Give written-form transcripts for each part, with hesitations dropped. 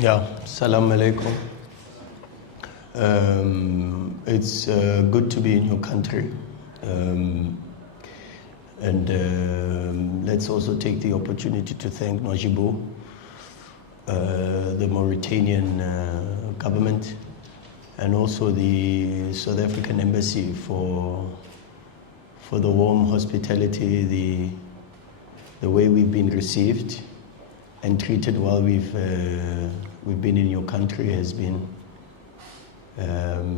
Yeah, salam alaikum. It's good to be in your country. Let's also take the opportunity to thank Nouadhibou, the Mauritanian government, and also the South African Embassy for the warm hospitality, the way we've been received and treated while we've been in your country has been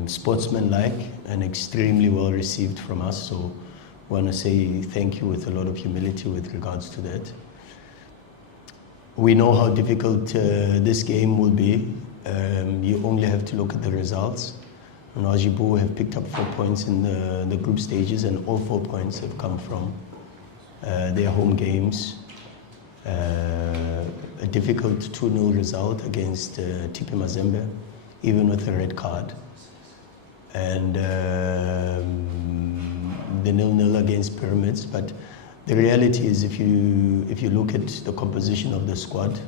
sportsmanlike and extremely well received from us. So I want to say thank you with a lot of humility with regards to that. We know how difficult this game will be. You only have to look at the results. Nouadhibou have picked up 4 points in the group stages, and all 4 points have come from their home games. A difficult 2-0 result against TP Mazembe, even with a red card, and the 0-0 against Pyramids. But the reality is, if you look at the composition of the squad,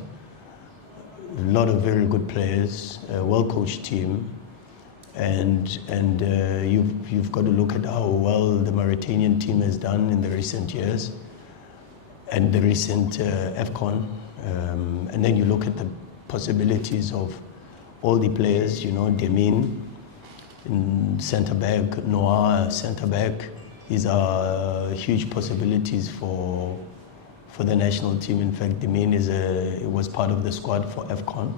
a lot of very good players, a well-coached team, and you've got to look at how well the Mauritanian team has done in the recent years and the recent AFCON. And then you look at the possibilities of all the players, Demin in centre-back, Noah centre-back. These are huge possibilities for the national team. In fact, Demin was part of the squad for AFCON.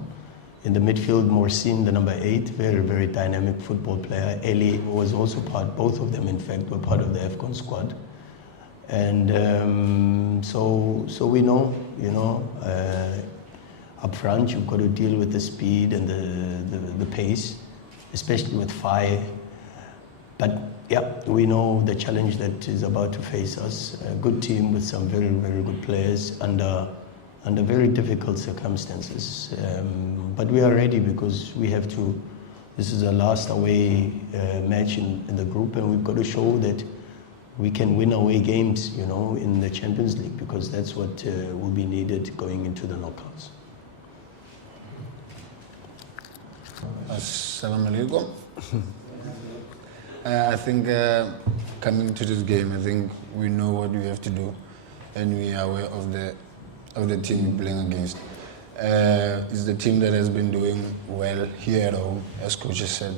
In the midfield, Morsin, the number 8, very, very dynamic football player. Eli was also both of them, in fact, were part of the AFCON squad. And so we know, up front you've got to deal with the speed and the pace, especially with fire. But yeah, we know the challenge that is about to face us. A good team with some very, very good players under very difficult circumstances. But we are ready because we have to. This is a last away match in the group, and we've got to show that we can win away games, in the Champions League, because that's what will be needed going into the knockouts. Assalamu alaikum. I think coming to this game, I think we know what we have to do, and we are aware of the team we're playing against. It's the team that has been doing well here at home, as coach has said,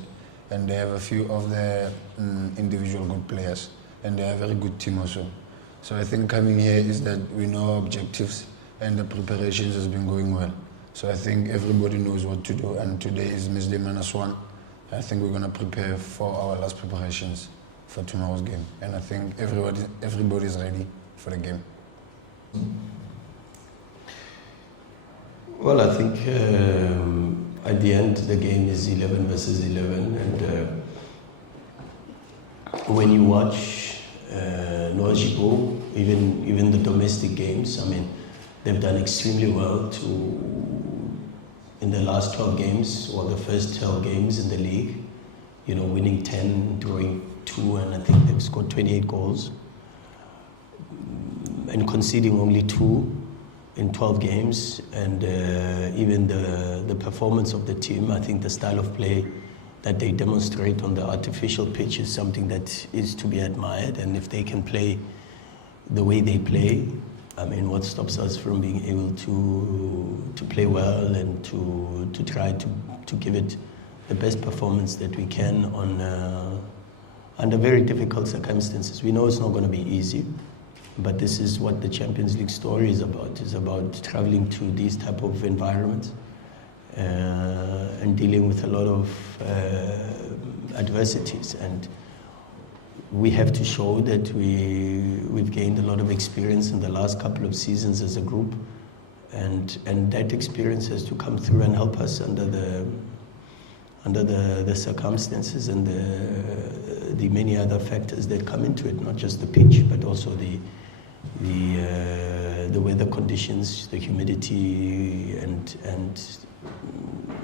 and they have a few of the individual good players, and they are a very good team also. So I think coming here is that we know our objectives, and the preparations has been going well. So I think everybody knows what to do, and today is Wednesday -1. I think we're going to prepare for our last preparations for tomorrow's game, and I think everybody is ready for the game. Well, I think at the end the game is 11 versus 11, and when you watch Nouadhibou, even the domestic games, I mean, they've done extremely well in the last 12 games, or the first 12 games in the league, winning 10, drawing 2, and I think they've scored 28 goals and conceding only 2 in 12 games. And even the performance of the team, I think the style of play that they demonstrate on the artificial pitch is something that is to be admired. And if they can play the way they play, I mean, what stops us from being able to play well and to try to give it the best performance that we can under very difficult circumstances? We know it's not going to be easy, but this is what the Champions League story is about. It's about traveling to these type of environments and dealing with a lot of adversities. And we have to show that we've gained a lot of experience in the last couple of seasons as a group, and that experience has to come through and help us under the circumstances and the many other factors that come into it, not just the pitch, but also the weather conditions, the humidity, and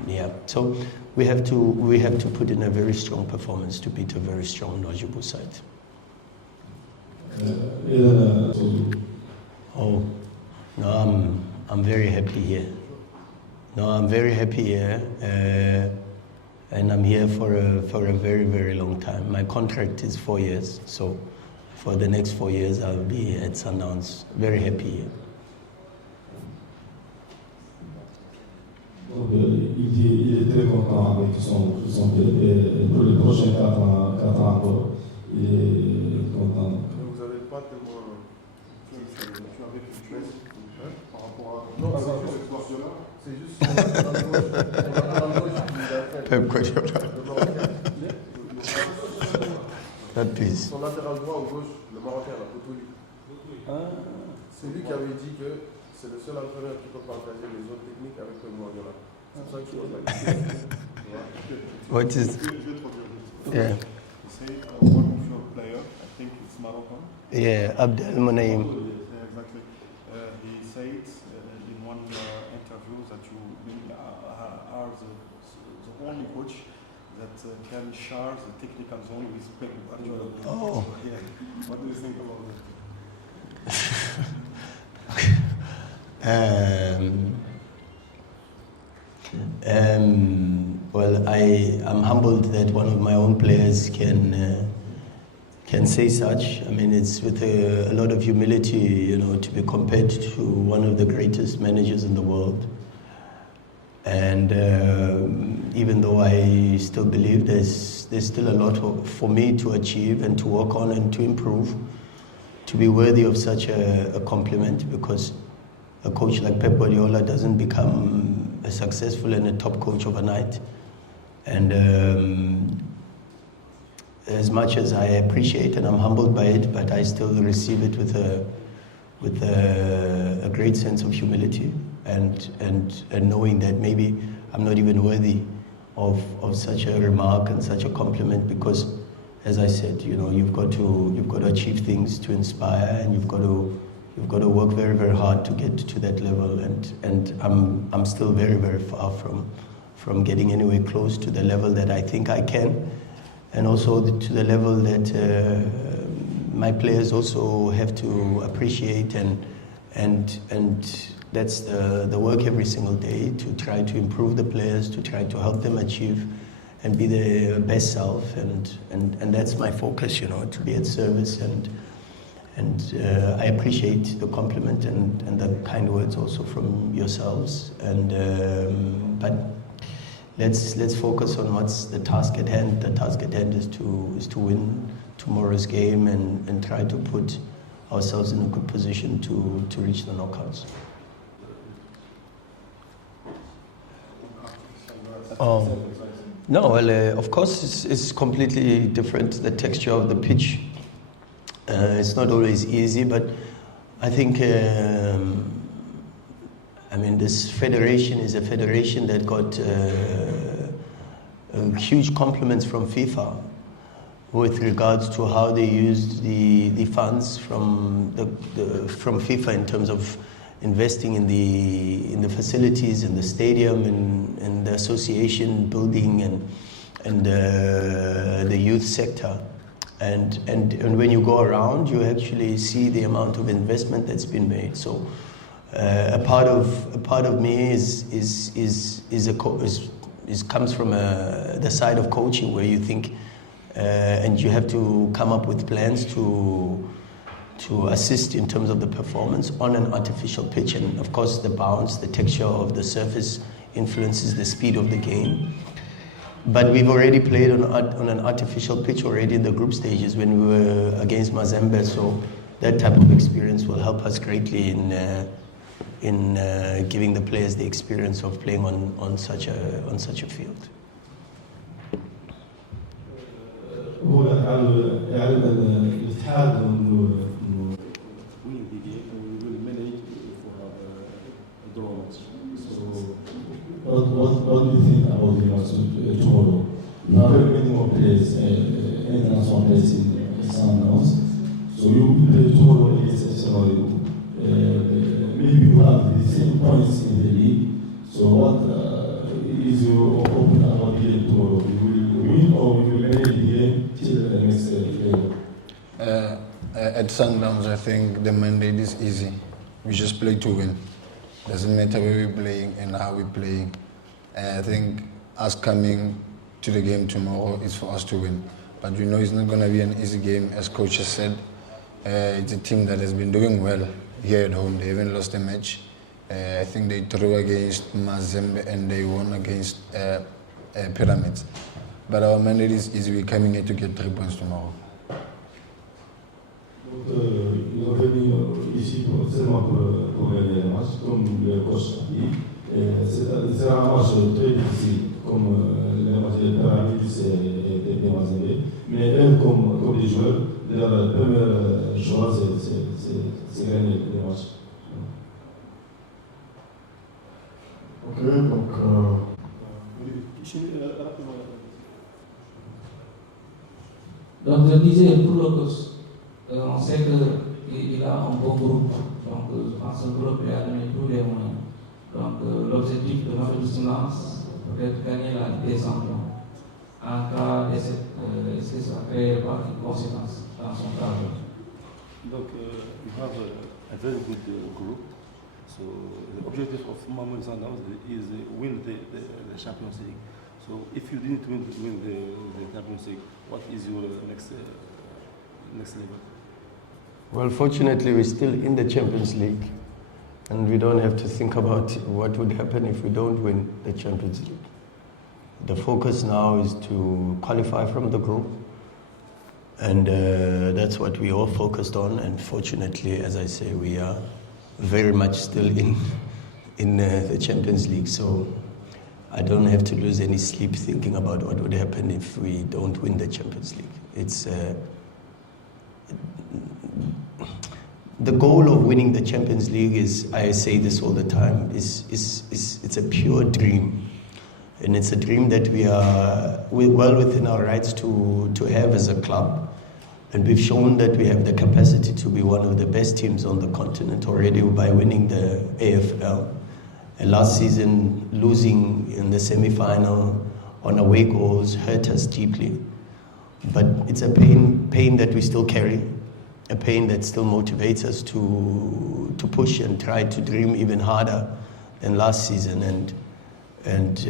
yeah. So we have to put in a very strong performance to beat a very strong Nouadhibou side. Oh, no, I'm very happy here. No, I'm very happy here, and I'm here for a very, very long time. My contract is 4 years, so for the next 4 years I'll be at Sundowns. Very happy here. Donc, il est très content avec son club et pour les prochains 4 ans encore, il est content. Vous n'avez pas tellement avec une chose par rapport à. Non, c'est juste ce là c'est juste Pep Guardiola. That piece. Son latéral droit ou gauche, le Marocain, la Potoli. C'est lui qui avait dit que c'est le seul entraîneur qui peut partager les autres techniques avec le Guardiola. C'est ça qui What is? Yeah. He said one of your player, I think it's Moroccan. Yeah, Abdel Monaim. Yeah, exactly. He said in one interview that you are the only coach that can share the technical zone with Pep Guardiola. Oh. Yeah. What do you think about that? Well, I'm humbled that one of my own players can say such. I mean, it's with a lot of humility, you know, to be compared to one of the greatest managers in the world. And even though I still believe there's still a lot for me to achieve and to work on and to improve, to be worthy of such a compliment, because a coach like Pep Guardiola doesn't become a successful and a top coach overnight. And as much as I appreciate and I'm humbled by it, but I still receive it with a great sense of humility and knowing that maybe I'm not even worthy of such a remark and such a compliment, because, as I said, you know, you've got to achieve things to inspire, and you've got to work very, very hard to get to that level. And I'm still very, very far from getting anywhere close to the level that I think I can, and also to the level that my players also have to appreciate, and that's the work every single day, to try to improve the players, to try to help them achieve and be their best self, and that's my focus, you know, to be at service, and I appreciate the compliment and the kind words also from yourselves, and but let's focus on what's the task at hand. The task at hand is to win tomorrow's game and try to put ourselves in a good position to reach the knockouts. No, well, of course it's completely different, the texture of the pitch. It's not always easy, but I think, I mean, this federation is a federation that got huge compliments from FIFA with regards to how they used the funds from FIFA in terms of investing in the facilities, in the stadium, and the association building, and the youth sector. And when you go around, you actually see the amount of investment that's been made. So a part of me comes from the side of coaching, where you think and you have to come up with plans to assist in terms of the performance on an artificial pitch, and of course the bounce, the texture of the surface influences the speed of the game. But we've already played on an artificial pitch already in the group stages when we were against Mazembe, so that type of experience will help us greatly in giving the players the experience of playing on such a field. هو يعلم أن الاتحاد إنه winning the game and we will manage for a draw match. So what do you think about the match tomorrow? You have very many more players, international players in Sundowns. So you play tomorrow against Arsenal. Maybe you have the same points in the league. So what is your opinion about the game tomorrow? You will win or you will manage the game till the next play? At Sundowns, I think the mandate is easy. We just play to win. Doesn't matter where we're playing and how we're playing. And I think us coming to the game tomorrow is for us to win. But we know it's not going to be an easy game, as coach has said. It's a team that has been doing well here at home. They haven't lost a match. I think they drew against Mazembe and they won against Pyramids. But our mandate is we're coming here to get 3 points tomorrow. Donc, ils ont venu ici seulement pour gagner le match, comme le coach a dit. C'est un match très difficile, comme les matchs de Pyramids et de Mazembe. Mais eux, comme des joueurs, leur première choix, c'est gagner le match. Ok, donc. Donc je disais pour le coach, on sait qu'il a un bon groupe, donc je pense que le groupe lui a donné tous les moyens. Donc l'objectif de Mamelodi Sundowns peut-être gagner la Ligue des Champions. En cas d'essai, est-ce que ça crée pas une conséquence dans son travail? Donc you have a very good group. So the objective of Mamelodi Sundowns is win the Champions League. So if you didn't win the Champions League, what is your next level? Well, fortunately, we're still in the Champions League, and we don't have to think about what would happen if we don't win the Champions League. The focus now is to qualify from the group, and that's what we all focused on. And fortunately, as I say, we are very much still in the Champions League. So I don't have to lose any sleep thinking about what would happen if we don't win the Champions League. It's the goal of winning the Champions League is, I say this all the time, it's a pure dream. And it's a dream that we are well within our rights to have as a club. And we've shown that we have the capacity to be one of the best teams on the continent already by winning the AFL. And last season, losing in the semi-final on away goals hurt us deeply. But it's a pain that we still carry, a pain that still motivates us to push and try to dream even harder than last season. And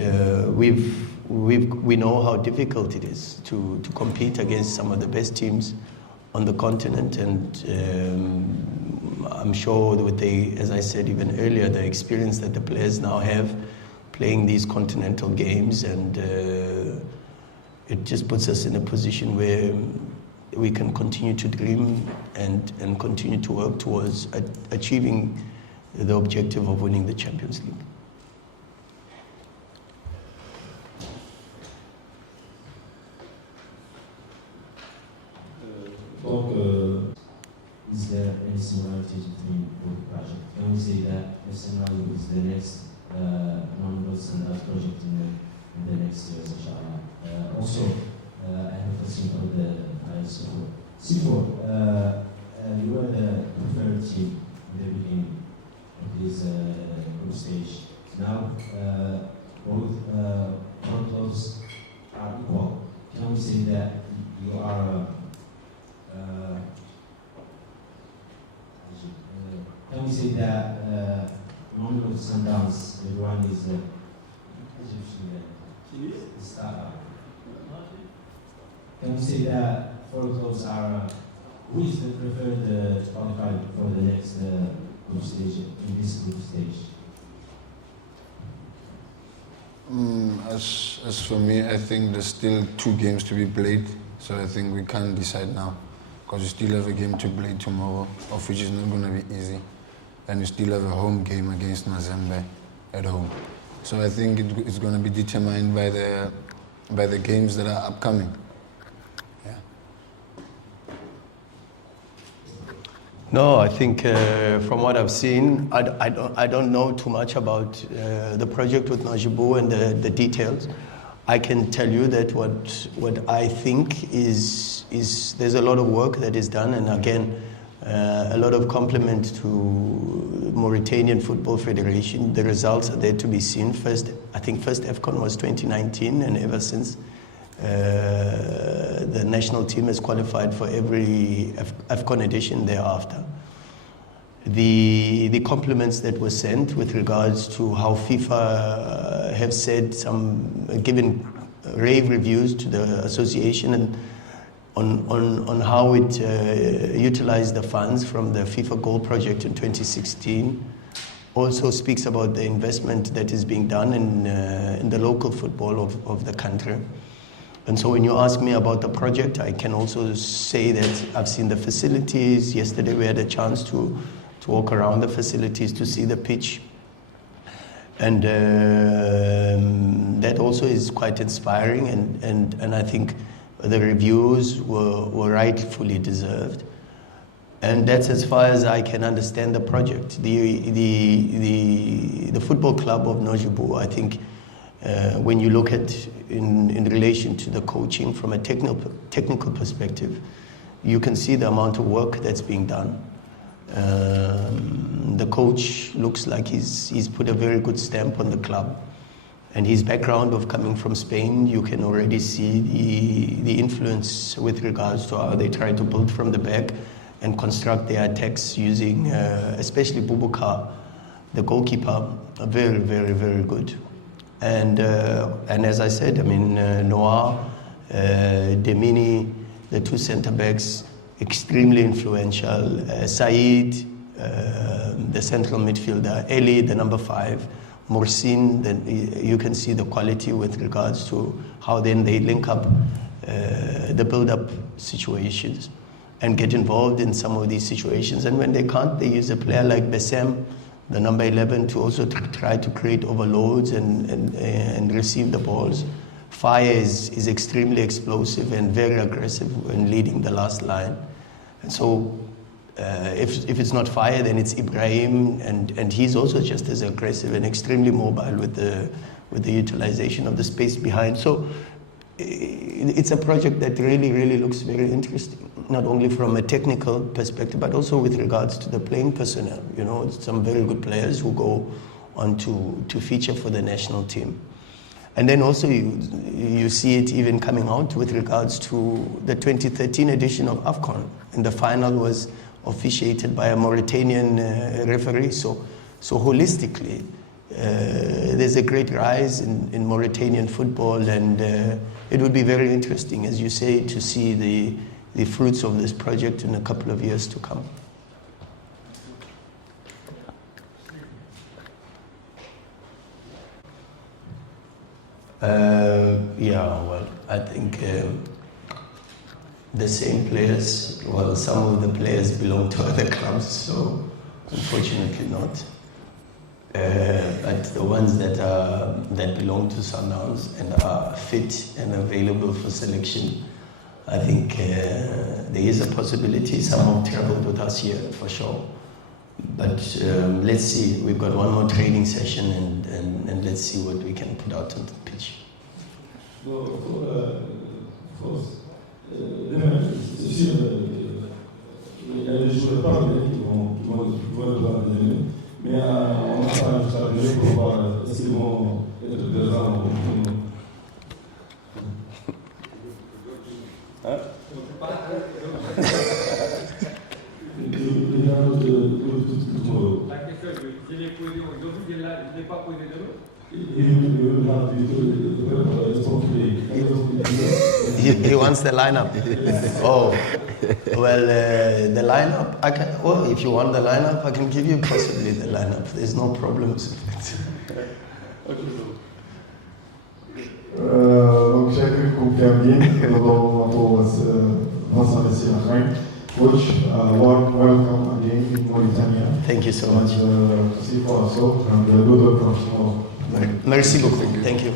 we know how difficult it is to compete against some of the best teams on the continent, and I'm sure with as I said even earlier, the experience that the players now have playing these continental games, and it just puts us in a position where we can continue to dream and continue to work towards achieving the objective of winning the Champions League. Is there any similarities between both projects? Can we say that SNL is the next Mamelodi Sundowns project in the next years, inshallah? Also, I have a question about the Sipho. You were the preferred team in the beginning of this group stage. Now, both clubs are equal. Can we say that you are can we say that Mamelodi Sundowns, the Rhulani is the startup? Can we say that four clubs are who is the preferred qualified for the next group stage, in this group stage? As for me, I think there's still 2 games to be played, so I think we can't decide now, because we still have a game to play tomorrow, of which is not going to be easy, and we still have a home game against Mazembe at home. So I think it's going to be determined by the games that are upcoming. Yeah. No, I think from what I've seen, I don't know too much about the project with Nouadhibou and the details. I can tell you that what I think is there's a lot of work that is done, and again, a lot of compliment to Mauritanian Football Federation. The results are there to be seen. I think first AFCON was 2019, and ever since the national team has qualified for every AFCON edition thereafter. the compliments that were sent with regards to how FIFA have said given rave reviews to the association and on how it utilized the funds from the FIFA Goal Project in 2016. Also speaks about the investment that is being done in the local football of the country. And so when you ask me about the project, I can also say that I've seen the facilities. Yesterday we had a chance to walk around the facilities to see the pitch. And that also is quite inspiring, and I think the reviews were rightfully deserved. And that's as far as I can understand the project. The football club of Nouadhibou, I think, when you look at in relation to the coaching from a technical perspective, you can see the amount of work that's being done. The coach looks like he's put a very good stamp on the club, and his background of coming from Spain, you can already see the influence with regards to how they try to build from the back and construct their attacks using especially Boubacar, the goalkeeper, very, very, very good. And as I said, I mean, Noah, Demini, the two centre backs, extremely influential. Said, the central midfielder, Eli, the number 5, Morsin, then you can see the quality with regards to how then they link up the build-up situations and get involved in some of these situations. And when they can't, they use a player like Bessem, the number 11, to also try to create overloads and receive the balls. Fire is extremely explosive and very aggressive when leading the last line. And so if it's not Fire, then it's Ibrahim, and he's also just as aggressive and extremely mobile with the utilization of the space behind. So it's a project that really, really looks very interesting, not only from a technical perspective, but also with regards to the playing personnel. You know, some very good players who go on to feature for the national team. And then also you see it even coming out with regards to the 2013 edition of AFCON. And the final was officiated by a Mauritanian referee. So holistically, there's a great rise in Mauritanian football, and it would be very interesting, as you say, to see the fruits of this project in a couple of years to come. Well, I think the same players, well, some of the players belong to other clubs, so unfortunately not. But the ones that belong to Sundowns and are fit and available for selection, I think there is a possibility. Some have traveled with us here for sure. But let's see. We've got one more training session, and let's see what we can put out on the pitch. So, c'est sûr, il y a des joueurs parmi qui vont devoir les aimer, mais on n'a pas juste à regarder pour voir est-ce qu'ils vont être présents pour nous. La question, je l'ai posée aujourd'hui, je ne l'ai pas posée demain. He wants the lineup. Oh, well, the lineup, well, if you want the lineup, I can give you possibly the lineup. There's no problems with it. Donc, j'ai confirmé que nous Coach, welcome again in Mauritania. Thank you so much. Sipho also, and good luck. Merci beaucoup. Thank you.